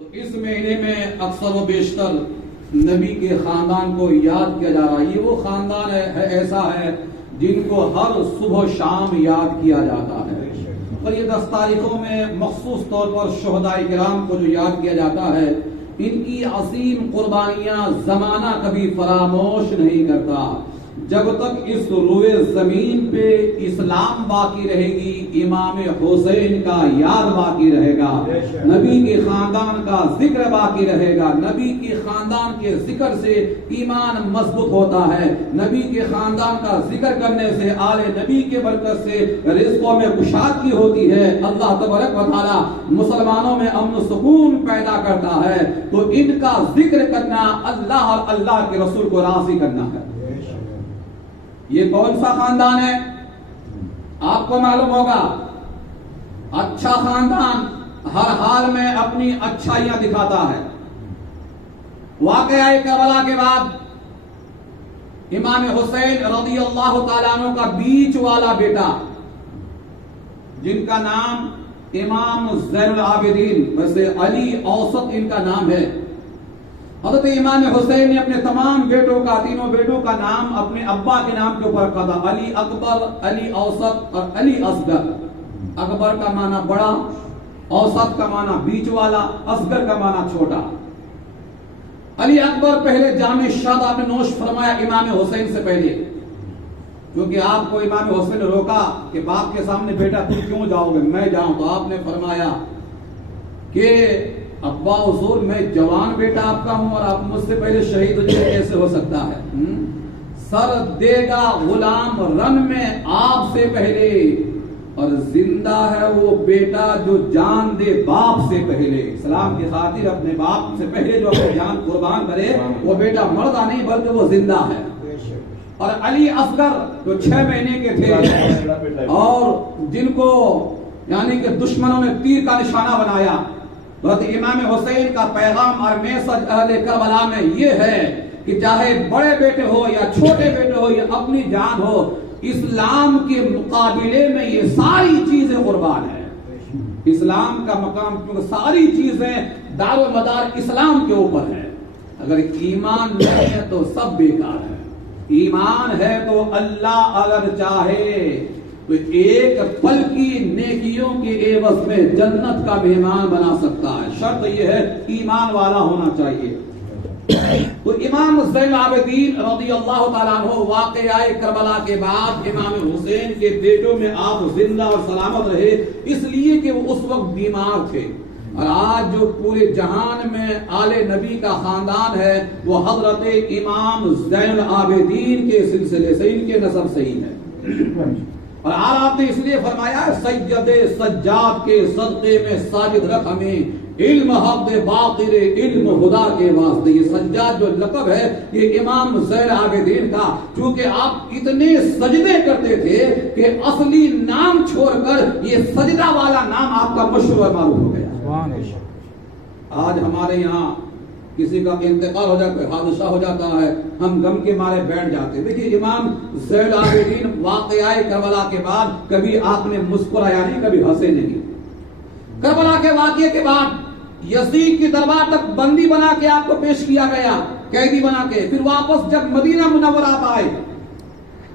تو اس مہینے میں اکثر و بیشتر نبی کے خاندان کو یاد کیا جا رہا ہے. یہ وہ خاندان ہے ایسا ہے جن کو ہر صبح و شام یاد کیا جاتا ہے. اور یہ 10 تاریخوں میں مخصوص طور پر شہداء کرام کو جو یاد کیا جاتا ہے، ان کی عظیم قربانیاں زمانہ کبھی فراموش نہیں کرتا. جب تک اس روئے زمین پہ اسلام باقی رہے گی، امام حسین کا یاد باقی رہے گا، نبی کے خاندان کا ذکر باقی رہے گا. نبی کے خاندان کے ذکر سے ایمان مضبوط ہوتا ہے. نبی کے خاندان کا ذکر کرنے سے، آل نبی کے برکت سے رزقوں میں کشادگی ہوتی ہے. اللہ تبارک و تعالی مسلمانوں میں امن و سکون پیدا کرتا ہے. تو ان کا ذکر کرنا اللہ اور اللہ کے رسول کو راضی کرنا ہے. یہ کون سا خاندان ہے؟ آپ کو معلوم ہوگا. اچھا خاندان ہر حال میں اپنی اچھائیاں دکھاتا ہے. واقعہ کربلا کے بعد امام حسین رضی اللہ تعالیٰ عنہ کا بیچ والا بیٹا، جن کا نام امام زین العابدین، ویسے علی اوسط ان کا نام ہے. حضرت امام حسین نے اپنے تمام بیٹوں کا، تینوں بیٹوں کا نام اپنے ابا کے نام کے اوپر رکھا تھا. علی اکبر، علی اوسط اور علی اصغر. اکبر کا معنی بڑا، اوسط کا معنی بیچ والا، اصغر کا معنی چھوٹا. علی اکبر پہلے جام شاد آپ نے نوش فرمایا امام حسین سے پہلے، کیونکہ آپ کو امام حسین نے روکا کہ باپ کے سامنے بیٹا تم کیوں جاؤ گے، میں جاؤں. تو آپ نے فرمایا کہ ابا حضور میں جوان بیٹا آپ کا ہوں اور آپ مجھ سے پہلے شہید ہو جائے، کیسے ہو سکتا ہے؟ سر دے گا غلام رن میں آپ سے پہلے، اور زندہ ہے وہ بیٹا جو جان دے باپ سے پہلے. اسلام کی خاطر اپنے باپ سے پہلے جو اپنی جان قربان کرے وہ بیٹا مردہ نہیں بلکہ وہ زندہ ہے. اور علی اصغر جو 6 مہینے کے تھے اور جن کو یعنی کہ دشمنوں نے تیر کا نشانہ بنایا، حضرت امام حسین کا پیغام اور میسج اہل کربلا میں یہ ہے کہ چاہے بڑے بیٹے ہو یا چھوٹے بیٹے ہو یا اپنی جان ہو، اسلام کے مقابلے میں یہ ساری چیزیں قربان ہیں. اسلام کا مقام، کیونکہ ساری چیزیں دار و مدار اسلام کے اوپر ہے. اگر ایمان نہیں ہے تو سب بیکار ہے. ایمان ہے تو اللہ اگر چاہے تو ایک پل کی نیکیوں کے عوض میں جنت کا مہمان بنا سکتا ہے. شرط یہ ہے ایمان والا ہونا چاہیے. تو امام زین العابدین رضی اللہ تعالیٰ عنہ واقعہ کربلا کے بعد امام حسین کے بیٹوں میں آپ زندہ اور سلامت رہے، اس لیے کہ وہ اس وقت بیمار تھے. اور آج جو پورے جہان میں آل نبی کا خاندان ہے وہ حضرت امام زین العابدین کے سلسلے سے، ان کے نسب سے ہی ہے. اور آپ نے اس لیے فرمایا سید سجاد کے صدقے میں ساجد رکھ ہمیں، علم حق باقر علم خدا کے واسطے. یہ سجاد جو لقب ہے یہ امام زین العابدین کا، چونکہ آپ اتنے سجدے کرتے تھے کہ اصلی نام چھوڑ کر یہ سجدہ والا نام آپ کا مشہور اور معروف ہو گیا. آج ہمارے یہاں کسی کا انتقال ہو جاتا ہے، حادثہ ہو جاتا ہے، ہم غم کے مارے بیٹھ جاتے ہیں. دیکھیے امام زین العابدین واقعہ کربلا کے بعد کبھی آپ نے مسکرایا نہیں، کبھی ہنسے نہیں. کربلا کے واقعے کے بعد یزید کی دربار تک بندی بنا کے آپ کو پیش کیا گیا، قیدی بنا کے. پھر واپس جب مدینہ منورہ آئے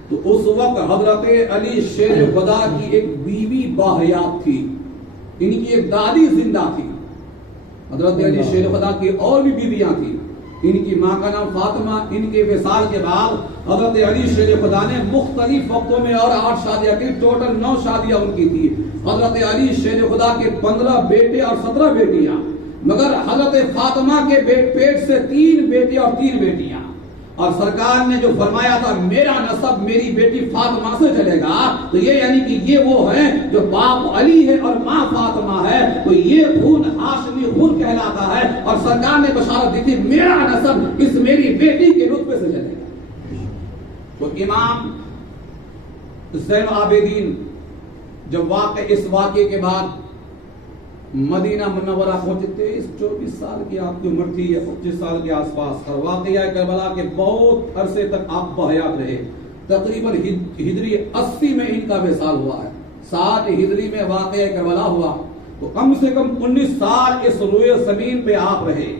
تو اس وقت حضرت علی شیر خدا کی ایک بیوی باحیات تھی، ان کی ایک دادی زندہ تھی. حضرت علی شیر خدا کی اور بھی بیویاں تھیں، ان کی ماں کا نام فاطمہ. ان کے وصال کے بعد حضرت علی شیر خدا نے مختلف وقتوں میں اور 8 شادیاں کی، ٹوٹل 9 شادیاں ان کی تھی. حضرت علی شیر خدا کے 15 بیٹے اور 17 بیٹیاں، مگر حضرت فاطمہ کے پیٹ سے 3 بیٹے اور 3 بیٹیاں. اور سرکار نے جو فرمایا تھا میرا نسب میری بیٹی فاطمہ سے چلے گا، تو یہ یعنی کہ یہ وہ ہیں جو باپ علی ہے اور ماں فاطمہ ہے، تو یہ خون ہاشمی خون کہلاتا ہے. اور سرکار نے بشارت دی تھی میرا نسب اس میری بیٹی کے رتبے سے چلے گا. تو امام زین العابدین جب اس واقعے کے بعد مدینہ منورہ پہنچے، 23-24 سال کی آپ کی عمر تھی یا 25 سال کے آس پاس. اور واقعہ کربلا کے بہت عرصے تک آپ بحیات رہے. تقریباً ہجری 80 میں ان کا وصال ہوا ہے. 60 ہجری میں واقعہ کربلا ہوا. تو کم سے کم 19 سال اس روئے زمین پہ آپ رہے.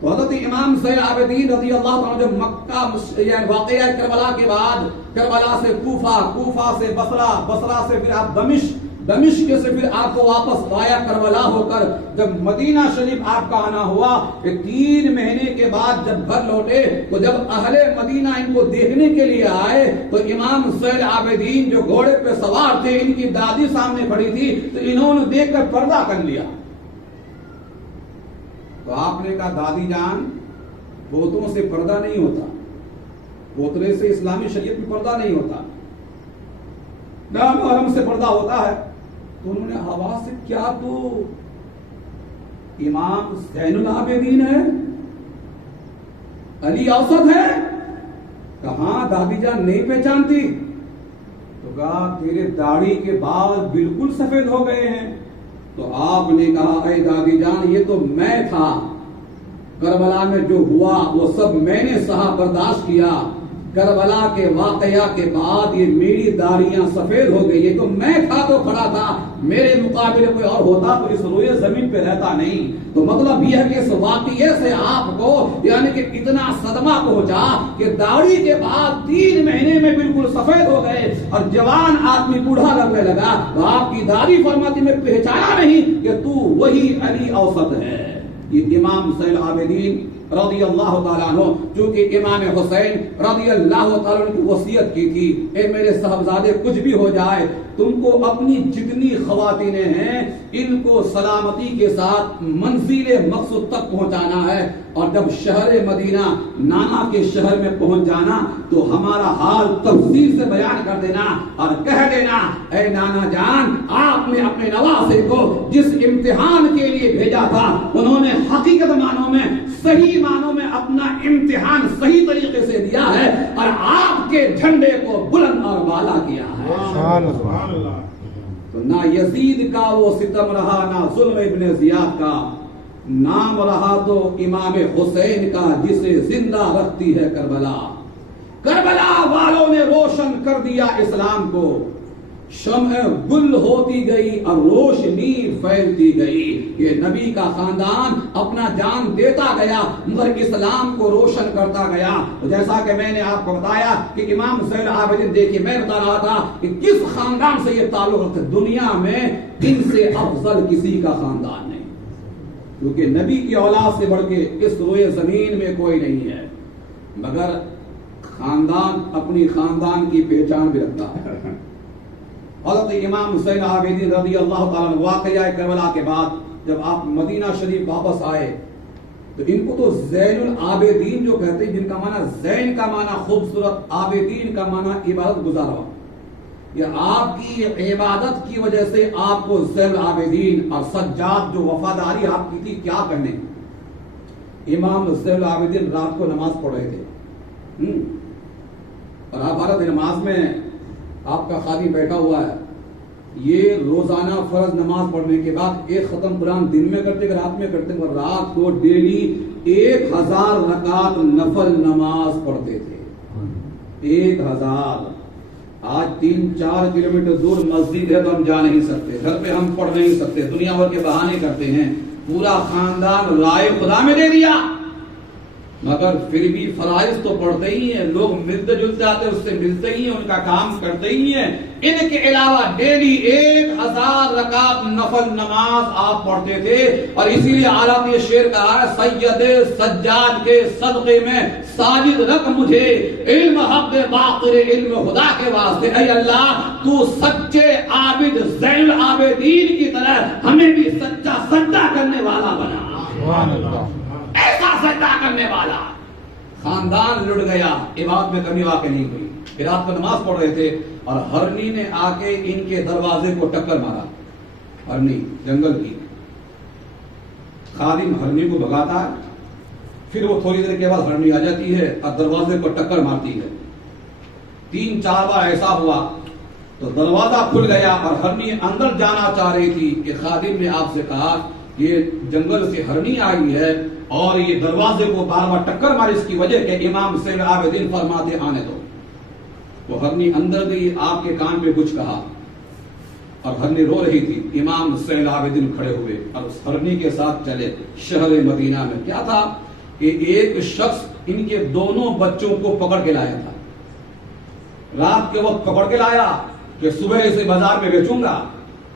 تو حضرت امام زین العابدین رضی اللہ عنہ جب مکہ یعنی واقعہ کربلا کے بعد کربلا سے کوفہ، کوفہ سے بصرہ، بصرہ سے پھر آپ دمشق سے پھر آپ کو واپس وایا کربلا ہو کر جب مدینہ شریف آپ کا آنا ہوا، 3 مہینے کے بعد جب گھر لوٹے تو جب اہل مدینہ ان کو دیکھنے کے لیے آئے تو امام زین العابدین جو گھوڑے پہ سوار تھے، ان کی دادی سامنے کھڑی تھی، تو انہوں نے دیکھ کر پردہ کر لیا. تو آپ نے کہا دادی جان، پوتوں سے پردہ نہیں ہوتا، پوترے سے اسلامی شریعت میں پردہ نہیں ہوتا، نام محرم سے پردہ ہوتا ہے. تو انہوں نے آواز سے کیا تو امام زین العابدین ہے، علی اوسط ہے؟ کہاں دادی جان نہیں پہچانتی؟ تو کہا تیرے داڑھی کے بال بالکل سفید ہو گئے ہیں. تو آپ نے کہا اے دادی جان، یہ تو میں تھا، کربلا میں جو ہوا وہ سب میں نے سہا برداشت کیا. کربلا کے واقعہ کے بعد یہ میری داڑیاں سفید ہو گئی، یہ تو میں تھا تو کھڑا تھا، میرے مقابلے کوئی اور ہوتا تو اس روئے زمین پہ رہتا نہیں. تو مطلب یہ ہے کہ اس واقعے سے آپ کو یعنی کہ اتنا صدمہ پہنچا کہ داڑھی کے بعد 3 مہینے میں بالکل سفید ہو گئے اور جوان آدمی بوڑھا لگنے لگا. تو آپ کی داڑھی فرماتی میں پہچانا نہیں کہ تو وہی علی اوسط ہے. یہ امام زین العابدین رضی اللہ تعالیٰ عنہ، چونکہ امام حسین رضی اللہ تعالیٰ عنہ کی وصیت کی تھی، اے میرے صاحبزادے کچھ بھی ہو جائے تم کو اپنی جتنی خواتینیں ہیں ان کو سلامتی کے ساتھ منزل مقصود تک پہنچانا ہے، اور جب شہر مدینہ نانا کے شہر میں پہنچ جانا تو ہمارا حال تفصیل سے بیان کر دینا اور کہہ دینا اے نانا جان، آپ نے اپنے نواسے کو جس امتحان کے لیے بھیجا تھا انہوں نے حقیقت معنوں میں صحیح معنوں میں اپنا امتحان صحیح طریقے سے دیا ہے اور آپ کے جھنڈے کو بلند اور بالا کیا ہے. تو نہ یزید کا وہ ستم رہا، نہ ظلم ابن زیاد کا، نام رہا تو امام حسین کا جسے زندہ رکھتی ہے کربلا. کربلا والوں نے روشن کر دیا اسلام کو، شمع گل ہوتی گئی اور روشنی پھیلتی گئی. یہ نبی کا خاندان اپنا جان دیتا گیا مگر اسلام کو روشن کرتا گیا. جیسا کہ میں نے آپ کو بتایا کہ امام زین العابدین، دیکھیے میں بتا رہا تھا کہ کس خاندان سے یہ تعلق رکھتے، دنیا میں ان سے افضل کسی کا خاندان نہیں، کیونکہ نبی کی اولاد سے بڑھ کے اس روئے زمین میں کوئی نہیں ہے. مگر خاندان اپنی خاندان کی پہچان بھی رکھتا ہے. حضرت امام زین العابدین رضی اللہ تعالیٰ عنہ واقعہ کربلا کے بعد جب آپ مدینہ شریف واپس آئے تو ان کو تو زین العابدین جو کہتے ہیں، جن کا معنی زین کا معنی خوبصورت، عابدین کا معنی عبادت گزارا، یہ آپ کی عبادت کی وجہ سے آپ کو زین العابدین، اور سجاد جو وفاداری آپ کی تھی کیا کرنے. امام زین العابدین رات کو نماز پڑھ رہے تھے اور آپ حالت نماز میں آپ کا خادم بیٹھا ہوا ہے، یہ روزانہ فرض نماز پڑھنے کے بعد 1 ختم قرآن دن میں کرتے کہ رات میں کرتے، اور رات کو ڈیلی 1000 رکعت نفل نماز پڑھتے تھے. 1000. آج 3-4 کلومیٹر دور مسجد ہے تو ہم جا نہیں سکتے، گھر پہ ہم پڑھ نہیں سکتے، دنیا بھر کے بہانے کرتے ہیں. پورا خاندان رائے خدا میں دے دیا، مگر پھر بھی فرائض تو پڑھتے ہی ہیں. لوگ ملتے جلتے آتے اس سے ملتے ہی ہیں، ان کا کام کرتے ہی ہیں. ان کے علاوہ ڈیلی 1000 رکعت نفل نماز آپ پڑھتے تھے. اور اسی لیے عالم یہ شعر کہا ہے، سید سجاد کے صدقے میں ساجد رکھ مجھے، علم حق باقر علم خدا کے واسطے. اے اللہ تو سچے عابد زین العابدین کی طرح ہمیں بھی سچا سجدہ کرنے والا بنا. سبحان اللہ. ایسا سجدہ کرنے والا. خاندان لٹ گیا، عبادت میں کمی واقع نہیں ہوئی. پھر رات کو نماز پڑھ رہے تھے اور ہرنی نے آ کے ان کے دروازے کو ٹکر مارا. ہرنی جنگل کی، خادم ہرنی کو بھگاتا ہے، پھر وہ تھوڑی دیر کے بعد ہرنی آ جاتی ہے اور دروازے کو ٹکر مارتی ہے. 3-4 بار ایسا ہوا تو دروازہ کھل گیا اور ہرنی اندر جانا چاہ رہی تھی کہ خادم نے آپ سے کہا یہ جنگل سے ہرنی آئی ہے اور یہ دروازے کو بار بار ٹکر ماری، اس کی وجہ کہ امام زین العابدین فرماتے آنے دو. وہ ہرنی اندر گئی، آپ کے کان پہ کچھ کہا. اور ہرنی رو رہی تھی. امام زین العابدین کھڑے ہوئے اور اس ہرنی کے ساتھ چلے شہر مدینہ میں. کیا تھا کہ ایک شخص ان کے دونوں بچوں کو پکڑ کے لایا تھا. رات کے وقت پکڑ کے لایا کہ صبح اسے بازار میں بیچوں گا.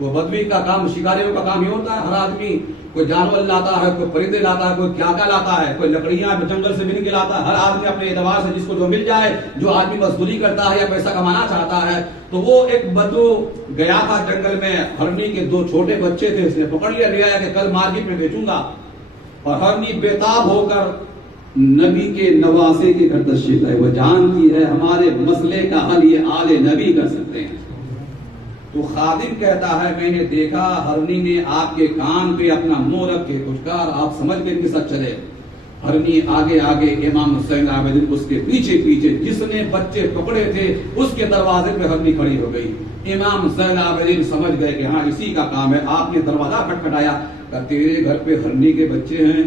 وہ بدوی کا کام، شکاریوں کا کام ہی ہوتا ہے. ہر آدمی کوئی جانور لاتا ہے، کوئی پرندے لاتا ہے، کوئی کیا لاتا ہے، کوئی لکڑیاں جنگل سے مل کے لاتا ہے. ہر آدمی اپنے اعتبار سے جس کو جو مل جائے، جو آدمی مزدوری کرتا ہے یا پیسہ کمانا چاہتا ہے. تو وہ ایک بدو گیا تھا جنگل میں، ہرنی کے 2 چھوٹے بچے تھے، اس نے پکڑ لیا کہ کل مارکیٹ میں بیچوں گا. اور ہرنی بےتاب ہو کر نبی کے نواسے کے گھر تشریف لائے. وہ جانتی ہے ہمارے مسئلے کا حل یہ آل نبی کر سکتے ہیں. تو خادم کہتا ہے میں نے دیکھا ہرنی نے آپ کے کان پہ اپنا منہ رکھ کے پشکار، آپ سمجھ کے ان کے ساتھ چلے. ہرنی آگے آگے، امام حسین العابدین اس کے پیچھے پیچھے. جس نے بچے پکڑے تھے اس کے دروازے پہ ہرنی کھڑی ہو گئی. امام حسین العابدین سمجھ گئے کہ ہاں اسی کا کام ہے. آپ نے دروازہ کھٹکھٹایا کہ تیرے گھر پہ ہرنی کے بچے ہیں؟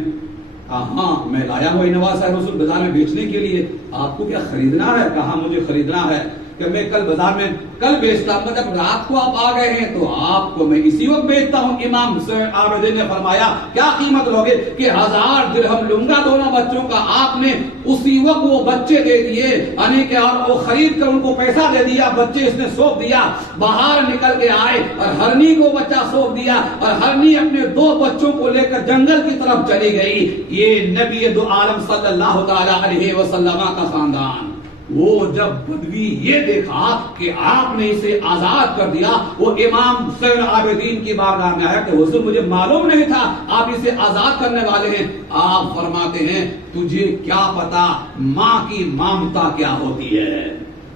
ہاں میں لایا ہوں نواز صاحب رسول بازار میں بیچنے کے لیے. آپ کو کیا خریدنا ہے؟ کہا مجھے خریدنا ہے کہ میں کل بازار میں کل بیچتا ہوں. جب رات کو آپ آ گئے ہیں تو آپ کو میں اسی وقت بیچتا ہوں. امام حسین العابدین نے فرمایا کیا قیمت لوگے؟ کہ 1000 درہم لوں گا دونوں بچوں کا. آپ نے اسی وقت وہ بچے دے دیے، یعنی کہ اور وہ خرید کر ان کو پیسہ دے دیا. بچے اس نے سونپ دیا، باہر نکل کے آئے اور ہرنی کو بچہ سونپ دیا اور ہرنی اپنے 2 بچوں کو لے کر جنگل کی طرف چلی گئی. یہ نبی دو عالم صلی اللہ تعالی علیہ وسلم کا خاندان. وہ جب بدوی یہ دیکھا کہ آپ نے اسے آزاد کر دیا، وہ امام حسین العابدین کی بارگاہ میں آیا کہ حضور مجھے معلوم نہیں تھا آپ اسے آزاد کرنے والے ہیں. آپ فرماتے ہیں تجھے کیا پتا ماں کی ممتا کیا ہوتی ہے.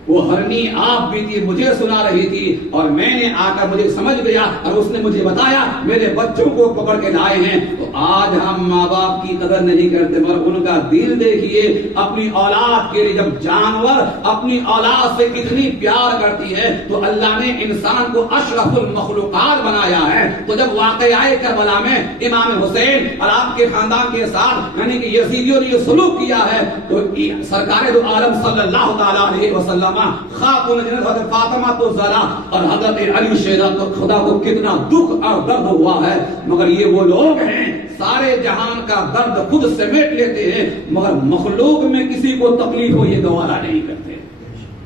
وہ ہرنی آپ بھی تھی، مجھے سنا رہی تھی اور میں نے آ کر مجھے سمجھ گیا اور اس نے مجھے بتایا میرے بچوں کو پکڑ کے لائے ہیں. تو آج ہم ماں باپ کی قدر نہیں کرتے مگر ان کا دل دیکھیے. اپنی اولاد کے لیے جب جانور اپنی اولاد سے اتنی پیار کرتی ہے تو اللہ نے انسان کو اشرف المخلوقات بنایا ہے. تو جب واقعہ کربلا میں امام حسین اور آپ کے خاندان کے ساتھ یعنی کہ یزیدیوں نے یہ سلوک کیا ہے تو سرکار دو عالم صلی اللہ تعالی علیہ وسلم خاتون جنت حضرت فاطمہ تو زہرا اور حضرت علی شہزاد کو خدا کو کتنا دکھ اور درد ہوا ہے. مگر یہ وہ لوگ ہیں سارے جہان کا درد خود سمیٹ لیتے ہیں مگر مخلوق میں کسی کو تکلیف ہو یہ گوارا نہیں کرتے.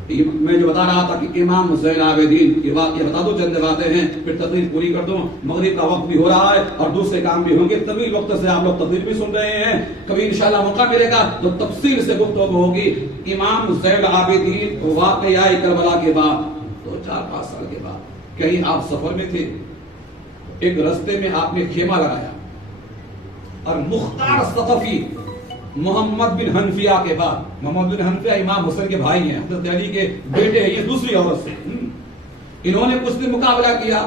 میں جو بتا رہا تھا کہ امام زین العابدین کی واقعہ بتا دو، چند باتیں ہیں پھر تقریر پوری کر دوں. مغرب کا وقت بھی ہو رہا ہے اور دوسرے کام بھی ہوں گے. طویل وقت سے آپ لوگ تقریر بھی سن رہے ہیں، کبھی انشاءاللہ موقع ملے گا تو تفصیل سے گفتگو ہوگی. امام زین العابدین واقعہ کربلا کے بعد 2-4-5 سال کے بعد کہیں آپ سفر میں تھے، ایک رستے میں آپ نے خیمہ لگایا اور مختار ثقفی محمد بن حنفیہ کے بعد، محمد بن حنفیہ امام حسین کے بھائی ہیں، حضرت علی کے بیٹے ہیں، یہ دوسری عورت سے انہوں نے کچھ دن مقابلہ کیا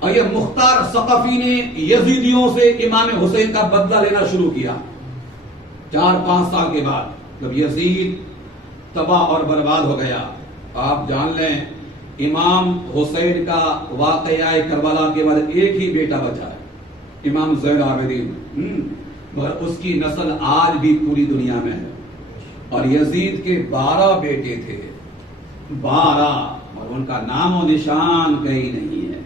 اور یہ مختار ثقفی نے یزیدیوں سے امام حسین کا بدلہ لینا شروع کیا. 4-5 سال کے بعد جب یزید تباہ اور برباد ہو گیا، آپ جان لیں امام حسین کا واقعہ کربلا کے بعد ایک ہی بیٹا بچا ہے، امام زین العابدین، مگر اس کی نسل آج بھی پوری دنیا میں ہے. اور یزید کے 12 بیٹے تھے، 12، اور ان کا نام و نشان کہیں نہیں ہے.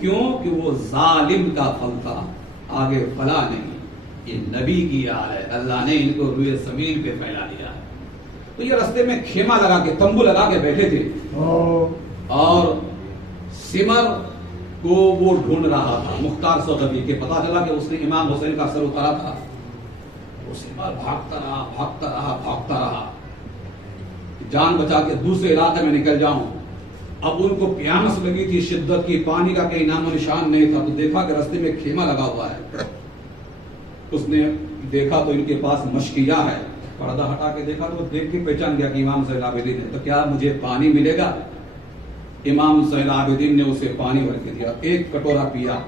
کیوں کہ وہ ظالم کا پھل تھا، آگے پھلا نہیں. یہ نبی کی آل ہے، اللہ نے ان کو روئے زمین پہ پھیلا دیا ہے. تو یہ رستے میں خیمہ لگا کے تمبو لگا کے بیٹھے تھے اور سمر کو وہ ڈھونڈ رہا تھا. مختار ثقفی کے پتا چلا کہ اس نے امام حسین کا سر اتارا تھا. وہ سمر بھاگتا رہا بھاگتا رہا بھاگتا رہا، جان بچا کے دوسرے علاقے میں نکل جاؤں. اب ان کو پیاس لگی تھی شدت کی، پانی کا کہیں نام و نشان نہیں تھا. تو دیکھا کہ رستے میں خیمہ لگا ہوا ہے. اس نے دیکھا تو ان کے پاس مشکیہ ہے، پردہ ہٹا کے دیکھا تو دیکھ کے پہچان گیا کہ امام زین العابدین ہے. تو کیا مجھے پانی ملے گا؟ امام زین العابدین نے اسے پانی بھر کے دیا. ایک کٹورا پیا،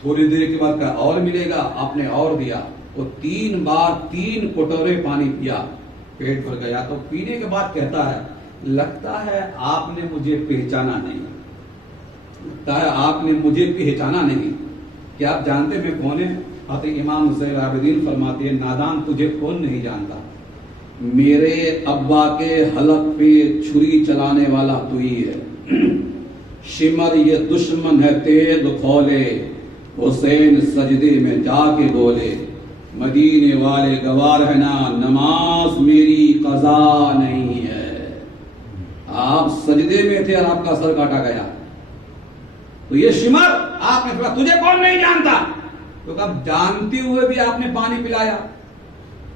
تھوڑی دیر کے بعد کہا اور ملے گا، آپ نے اور دیا. وہ 3 بار 3 کٹورے پانی پیا، پیٹ بھر گیا. تو پینے کے بعد کہتا ہے لگتا ہے آپ نے مجھے پہچانا نہیں، لگتا ہے آپ نے مجھے پہچانا نہیں. کیا آپ جانتے میں کون ہے؟ حضرت امام زین العابدین فرماتے ہیں نادان تجھے کون نہیں جانتا، میرے ابا کے حلق پہ چھری چلانے والا تو ہی ہے، شمر یہ دشمن ہے تیغ کھولے، حسین سجدے میں جا کے بولے، مدینے والے گوار ہے نا نماز میری قضا نہیں ہے۔ آپ سجدے میں تھے اور آپ کا سر کاٹا گیا، تو یہ شمر آپ نے کہا تجھے کون نہیں جانتا؟ تو کہا جانتے ہوئے بھی آپ نے پانی پلایا۔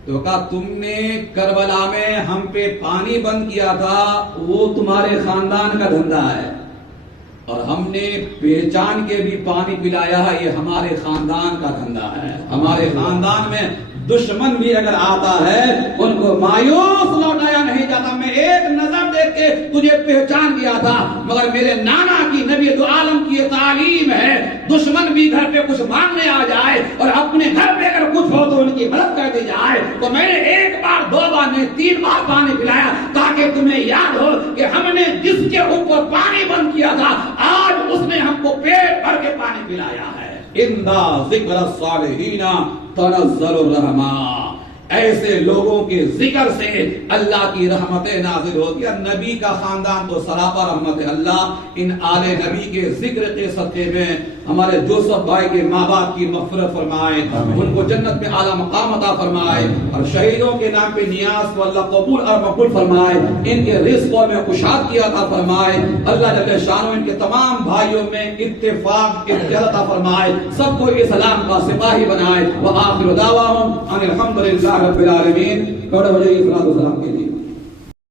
تو کہا تم نے کربلا میں ہم پہ پانی بند کیا تھا، وہ تمہارے خاندان کا دھندا ہے، اور ہم نے پہچان کے بھی پانی پلایا ہے، یہ ہمارے خاندان کا دھندا ہے۔ ہمارے خاندان میں دشمن بھی اگر آتا ہے ان کو مایوس لوٹایا نہیں جاتا۔ میں ایک نظر دیکھ کے تجھے پہچان گیا تھا، مگر میرے نانا کی نبی دو عالم کی یہ تعلیم ہے، دشمن بھی گھر پہ کچھ مانگنے آ جائے اور اپنے گھر پہ اگر کچھ ہو تو ان کی مدد کر دی جائے۔ تو میں نے ایک بار، دو بار نہیں، 3 بار پانی پلایا تاکہ تمہیں یاد ہو کہ ہم نے جس کے اوپر پانی بند کیا تھا آج اس نے ہم کو پیٹ بھر کے پانی پلایا ہے۔ اِنَّا ذِکْرَ الصَّالِحِینَ تنزل الرحمہ، ایسے لوگوں کے ذکر سے اللہ کی رحمتیں نازل ہوتی ہے۔ نبی کا خاندان تو سراپا رحمت ہے۔ اللہ ان آل نبی کے ذکر کے صدقے میں ہمارے جوسف بھائی کے ماں باپ کی مغفرت فرمائے، ان کو جنت میں اعلیٰ مقام عطا فرمائے، اور شہیدوں کے نام پہ نیاز کو اللہ قبول اور مقبول فرمائے، ان کے رزقوں میں کشادگی عطا فرمائے۔ اللہ جل شانہ ان کے تمام بھائیوں میں اتفاق اتحاد عطا فرمائے، سب کو اسلام کا سپاہی بنائے۔ وآخر دعواہم ان الحمد للہ رب العالمین۔ بڑے بجے صلاۃ و سلام کیجیے۔